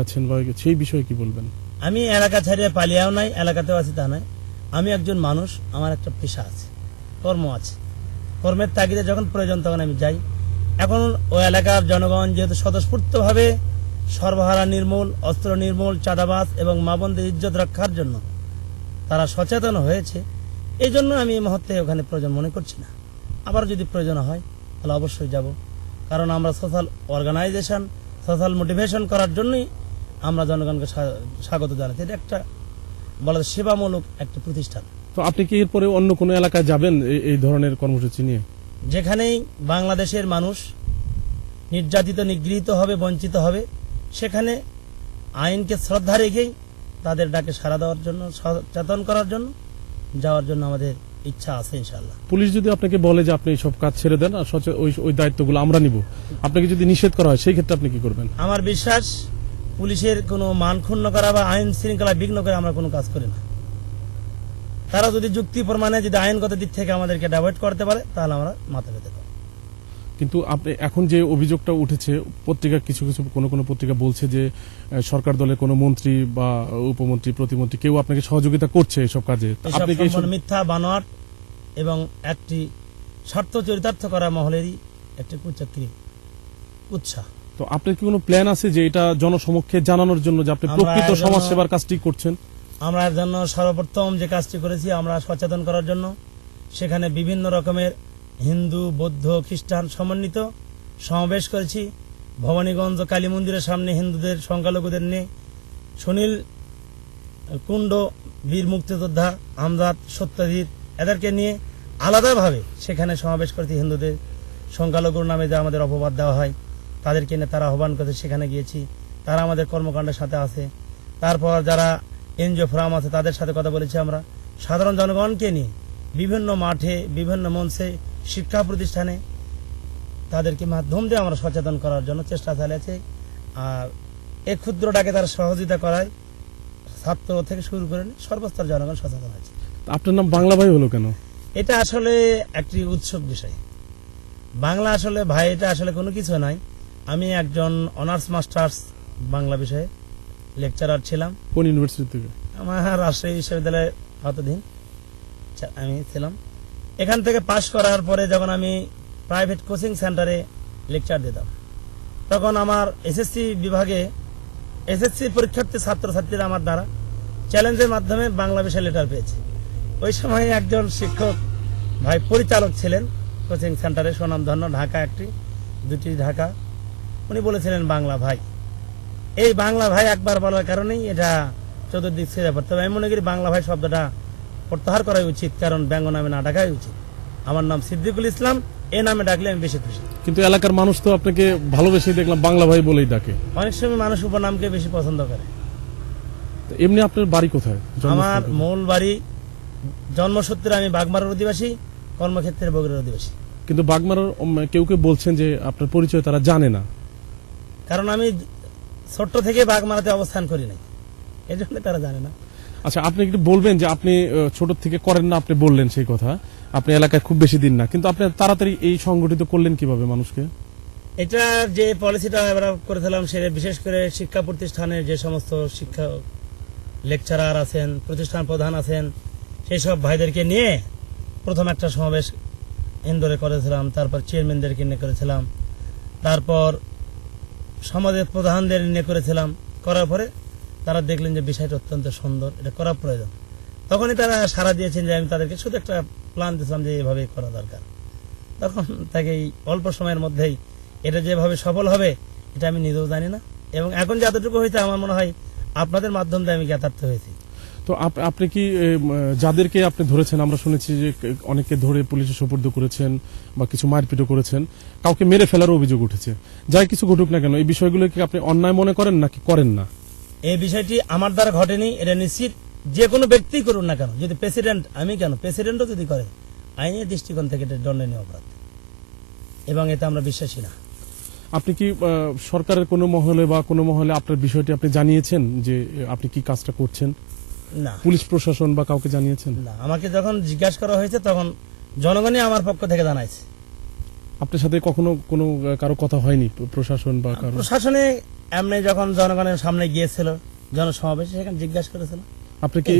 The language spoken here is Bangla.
আছেন বা সেই বিষয়ে কি বলবেন? আমি এলাকা ছাড়িয়ে পালিয়েও নাই, এলাকাতেও আছি তা নাই। আমি একজন মানুষ, আমার একটা পেশা আছে, কর্ম আছে। কর্মের তাগিদে যখন প্রয়োজন তখন আমি যাই। এখন ওই এলাকার জনগণ যেহেতু স্বতঃস্ফূর্তভাবে সর্বহারা নির্মূল, অস্ত্র নির্মূল, চাঁদাবাজ এবং মা বোনদের ইজ্জত রক্ষার জন্য তারা সচেতন হয়েছে, এই জন্য আমি এই মুহূর্তে ওখানে প্রয়োজন মনে করছি না। আবার যদি প্রয়োজন হয় তাহলে অবশ্যই যাব, কারণ আমরা সোশ্যাল অর্গানাইজেশন, সোশ্যাল মোটিভেশন করার জন্যই আমরা জনগণকে স্বাগত জানাচ্ছি। এটা একটা বলা যায় সেবামূলক একটা প্রতিষ্ঠান। তো আপনি কি এরপরে অন্য কোনো এলাকায় যাবেন এই ধরনের কর্মসূচি নিয়ে? যেখানেই বাংলাদেশের মানুষ নির্যাতিত, নিগৃহীত হবে, বঞ্চিত হবে, সেখানে আইনকে শ্রদ্ধা রেখেই তাদের ডাকে সাড়া দেওয়ার জন্য, সচেতন করার জন্য যাওয়ার জন্য আমাদের ইচ্ছা আছে ইনশাআল্লাহ। পুলিশ যদি আপনাকে বলে যে আপনি সব কাজ ছেড়ে দেন আর ওই দায়িত্বগুলো আমরা নিব, আপনাকে যদি নিষেধ করা হয় সেই ক্ষেত্রে আপনি কি করবেন? আমার বিশ্বাস পুলিশের কোনো মান ক্ষুণ্ণ করা বা আইন শৃঙ্খলা বিঘ্ন করে আমরা কোনো কাজ করি না। তারা যদি যুক্তি প্রমাণে, যদি আইনগত দিক থেকে আমাদেরকে ডাইভার্ট করতে পারে, তাহলে আমরা মাথা পেতে পারি। কিন্তু আপনি এখন যে অভিযোগটা উঠেছে, পত্রিকা কিছু কোনো পত্রিকা বলছে যে সরকার দলের কোনো মন্ত্রী বা উপমন্ত্রী, প্রতিমন্ত্রী কেউ আপনাকে সহযোগিতা করছে এসব কাজে। আপনি কি মিথ্যা, বানোয়াট এবং একটি স্বার্থ চরিতার্থ করা মহলেরই একটি কুচক্রী উৎসাহ। তো আপনার কি কোনো প্ল্যান আছে যে এটা জনসমক্ষে জানানোর জন্য যে আপনি প্রকৃত সমাজ সেবার কাজটি করছেন? আমরা এর জন্য সর্বপ্রথম যে কাজটি করেছি, আমরা সচেতন করার জন্য সেখানে বিভিন্ন রকমের হিন্দু, বৌদ্ধ, খ্রিস্টান সমন্বিত সমাবেশ করেছি। ভবানীগঞ্জ কালী মন্দিরের সামনে হিন্দুদের, সংখ্যালঘুদের নিয়ে, সুনীল কুণ্ড, বীর মুক্তিযোদ্ধা আমজাদ, সত্যজিৎ, এদেরকে নিয়ে আলাদাভাবে সেখানে সমাবেশ করেছি। হিন্দুদের, সংখ্যালঘুর নামে যে আমাদের অপবাদ দেওয়া হয় তাদেরকে নিয়ে তারা আহ্বান করেছে, সেখানে গিয়েছি। তারা আমাদের কর্মকাণ্ডের সাথে আছে। তারপর যারা এনজিও ফোরাম আছে তাদের সাথে কথা বলেছি। আমরা সাধারণ জনগণকে নিয়ে বিভিন্ন মাঠে, বিভিন্ন মঞ্চে, শিক্ষা প্রতিষ্ঠানে তাদেরকে মাধ্যম দিয়ে আমরা সচেতন করার জন্য চেষ্টা চালিয়েছি। আর এই ক্ষুদ্রটাকে তারা সহযোগিতা করায় ছাত্র থেকে শুরু করে সর্বস্তর জনগণ সচেতন হয়েছে। আপনার নাম বাংলা ভাই হলো কেন? এটা আসলে একটি উৎসব বিষয়। বাংলা আসলে ভাই, এটা আসলে কোনো কিছু নাই। আমি একজন অনার্স মাস্টার্স বাংলা বিষয়ে লেকচারার ছিলাম। কোন ইউনিভার্সিটি থেকে? আমার রাজশাহী বিশ্ববিদ্যালয়ে আওতাধীন আমি ছিলাম। এখান থেকে পাশ করার পরে যখন আমি প্রাইভেট কোচিং সেন্টারে লেকচার দিতাম, তখন আমার এসএসসি বিভাগে এসএসসি পরীক্ষার্থী ছাত্রছাত্রীরা আমার দ্বারা চ্যালেঞ্জের মাধ্যমে বাংলা বিষয়ে লেটার পেয়েছে। ওই সময় একজন শিক্ষক ভাই পরিচালক ছিলেন কোচিং সেন্টারে, সুনামধন্য, ঢাকা একটি, দুটি ঢাকা। উনি বলেছিলেন বাংলা ভাই। এই বাংলা ভাই একবার বলার কারণেই এটা চতুর্দিক ছেড়ে পড়তে হবে। আমি মনে করি বাংলা ভাই শব্দটা প্রত্যাহার করাই উচিত, কারণ ব্যঙ্গ নামে না ডাকাই উচিত। আমার নাম সিদ্দিকুল ইসলাম, এই নামে ডাকলে আমি বেশি খুশি। কিন্তু এলাকার মানুষ তো আপনাকে ভালোবেসে দেখলাম বাংলা ভাই বলেই ডাকে। অনেক সময় মানুষ উপনামকে বেশি পছন্দ করে। এমনি আপনার বাড়ি কোথায়? আমার মূল বাড়ি, জন্মসূত্রে আমি বাগমারার অধিবাসী, কর্মক্ষেত্রে বগুড়ার অধিবাসী। কিন্তু বাগমারার কেউ বলছেন যে আপনার পরিচয় তারা জানে না, কারণ আমি ছোট্ট থেকে বাগমারাতে অবস্থান করি নাই, এই জন্য তারা জানে না। আচ্ছা, আপনি একটু বলবেন যে আপনি ছোট থেকে করেন না, আপনি বললেন সেই কথা, আপনি এলাকায় খুব বেশি দিন না, কিন্তু আপনি তাড়াতাড়ি এই সংগঠিত করলেন কিভাবে মানুষকে? এটা যে পলিসিটা আমরা করেছিলাম, সেটা বিশেষ করে শিক্ষা প্রতিষ্ঠানের যে সমস্ত শিক্ষা লেকচারার আছেন, প্রতিষ্ঠান প্রধান আছেন, সেই সব ভাইদেরকে নিয়ে প্রথম একটা সমাবেশ ইন্দোরে করেছিলাম। তারপর চেয়ারম্যানদেরকে নিয়ে করেছিলাম, তারপর সমাজের প্রধানদের নিয়ে করেছিলাম। করার পরে তারা দেখলেন যে বিষয়টা অত্যন্ত সুন্দর, এটা করা প্রয়োজন। তখনই তারা সাড়া দিয়েছেন যে আমি তাদেরকে শুধু একটা প্ল্যান দিয়েছিলাম যে এভাবে করা দরকার। তখন তাকে এই অল্প সময়ের মধ্যেই এটা যেভাবে সফল হবে এটা আমি নিজেও জানি না, এবং এখন যতটুকু হয়েছে আমার মনে হয় আপনাদের মাধ্যম দিয়ে আমি জ্ঞাতার্থ হয়েছি। তো আপনি কি যাদেরকে আপনি ধরেছেন, আমরা শুনেছি যে অনেকে ধরে পুলিশে সোপর্দ করেছেন বা কিছু মারপিটও করেছেন, কাউকে মেরে ফেলার অভিযোগ উঠেছে, যাই কিছু ঘটুক না কেন, এই বিষয়গুলো কি আপনি অন্যায় মনে করেন নাকি করেন না? এই বিষয়টি আমার দ্বারা ঘটেনি, এটা নিশ্চিত যে কোনো ব্যক্তি করুন না কেন, যদি প্রেসিডেন্ট, আমি কেন, প্রেসিডেন্টও যদি করে, আইনের দৃষ্টিকোণ থেকে এটা দণ্ডনীয় অপরাধ, এবং এতে আমরা বিশ্বাসী না। আপনি কি সরকারের কোনো মহলে বা কোনো মহলে আপনার বিষয়টি আপনি জানিয়েছেন যে আপনি কি কাজটা করছেন? না। পুলিশ প্রশাসন বা কাউকে জানিয়েছেন? না, আমাকে যখন জিজ্ঞাসা করা হয়েছে তখন জনগণই আমার পক্ষ থেকে জানাইছে। আপনার সাথে কখনো কোনো কারো কথা হয়নি প্রশাসন বা কারো? প্রশাসনে এমনি যখন জনগণের সামনে গিয়েছিল জনসমাবেশে সেখানে জিজ্ঞাসা করেছিল। আপনি কি